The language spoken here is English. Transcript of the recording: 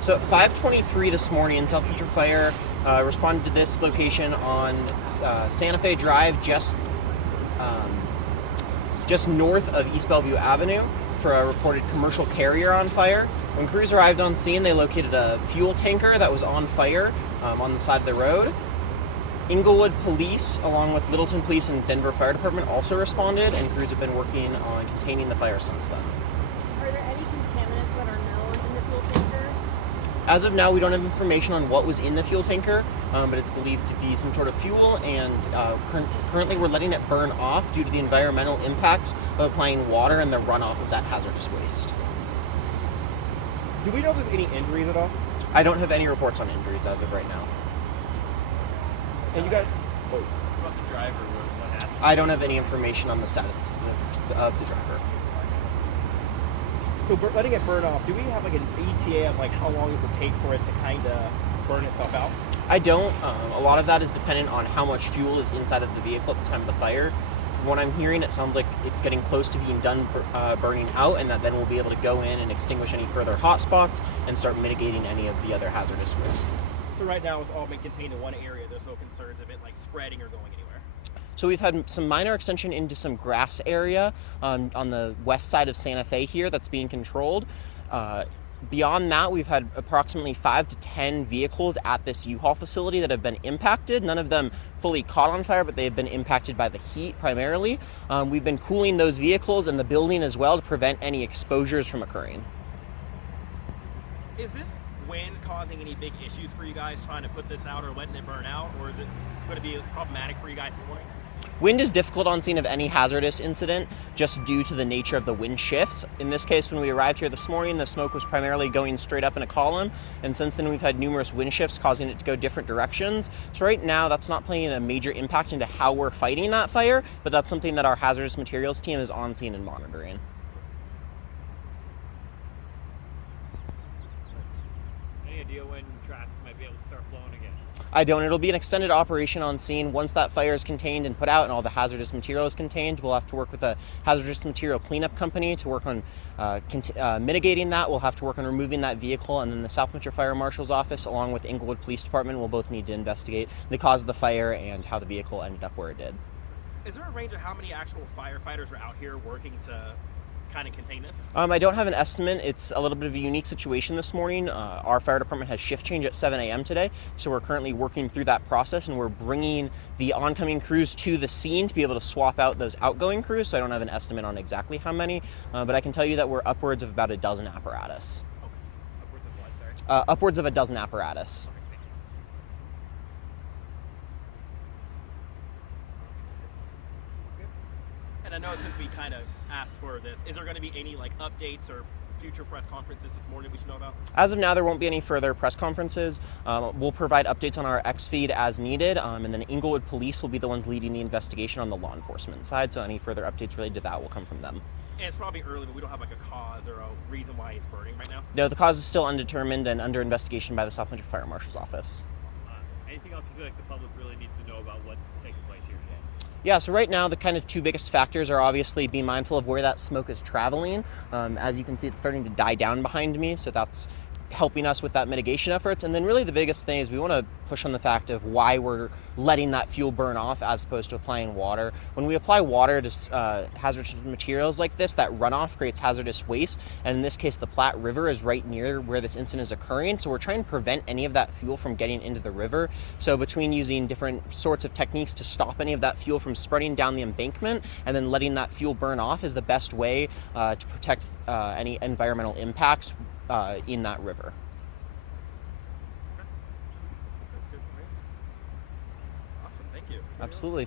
So at 5:23 this morning, South Metro Fire responded to this location on Santa Fe Drive, just north of East Bellevue Avenue, for a reported commercial carrier on fire. When crews arrived on scene, they located a fuel tanker that was on fire on the side of the road. Inglewood Police, along with Littleton Police and Denver Fire Department, also responded, and crews have been working on containing the fire since then. Are there any contaminants that are known in the fuel tanker? As of now, we don't have information on what was in the fuel tanker, but it's believed to be some sort of fuel, and currently we're letting it burn off due to the environmental impacts of applying water and the runoff of that hazardous waste. Do we know if there's any injuries at all? I don't have any reports on injuries as of right now. And you guys? What about the driver? What happened? I don't have any information on the status of the driver. So letting it burn off, do we have like an ETA of like how long it would take for it to kind of burn itself out? I don't. A lot of that is dependent on how much fuel is inside of the vehicle at the time of the fire. From what I'm hearing, it sounds like it's getting close to being done burning out, and that then we'll be able to go in and extinguish any further hot spots and start mitigating any of the other hazardous risk. So right now it's all been contained in one area. There's no concerns of it like spreading or going anywhere. So we've had some minor extension into some grass area on the west side of Santa Fe here that's being controlled. Beyond that, we've had approximately 5 to 10 vehicles at this U-Haul facility that have been impacted. None of them fully caught on fire, but they have been impacted by the heat primarily. We've been cooling those vehicles and the building as well to prevent any exposures from occurring. Is this wind causing any big issues for you guys trying to put this out or letting it burn out, or is it going to be problematic for you guys this morning? Wind is difficult on scene of any hazardous incident just due to the nature of the wind shifts. In this case, when we arrived here this morning, the smoke was primarily going straight up in a column, and since then we've had numerous wind shifts causing it to go different directions. So right now that's not playing a major impact into how we're fighting that fire, but that's something that our hazardous materials team is on scene and monitoring. Any idea when traffic might be able to start flowing again? I don't. It'll be an extended operation on scene. Once that fire is contained and put out and all the hazardous material is contained, we'll have to work with a hazardous material cleanup company to work on mitigating that. We'll have to work on removing that vehicle, and then the South Metro Fire Marshal's office along with Inglewood Police Department will both need to investigate the cause of the fire and how the vehicle ended up where it did. Is there a range of how many actual firefighters are out here working to kind of contain this? I don't have an estimate. It's a little bit of a unique situation this morning. Our fire department has shift change at 7 a.m. today, so we're currently working through that process, and we're bringing the oncoming crews to the scene to be able to swap out those outgoing crews, so I don't have an estimate on exactly how many, but I can tell you that we're upwards of about a dozen apparatus. Okay. Upwards of what, sorry? Upwards of a dozen apparatus. Okay, thank you. And I know since we kind of asked for this, is there going to be any like updates or future press conferences this morning we should know about? As of now, there won't be any further press conferences. We'll provide updates on our X feed as needed, and then Inglewood Police will be the ones leading the investigation on the law enforcement side, so any further updates related to that will come from them. And it's probably early, but we don't have like a cause or a reason why it's burning right now? No, the cause is still undetermined and under investigation by the South Metro Fire Marshal's office. Anything else you feel like the public really needs to know about what's taking place here today? Yeah, so right now the kind of two biggest factors are obviously being mindful of where that smoke is traveling. As you can see, it's starting to die down behind me, so that's helping us with that mitigation efforts. And then really the biggest thing is we want to push on the fact of why we're letting that fuel burn off as opposed to applying water. When we apply water to hazardous materials like this, that runoff creates hazardous waste, and in this case the Platte River is right near where this incident is occurring, so we're trying to prevent any of that fuel from getting into the river. So between using different sorts of techniques to stop any of that fuel from spreading down the embankment and then letting that fuel burn off is the best way to protect any environmental impacts in that river. That's good. Great. Awesome. Thank you. Absolutely.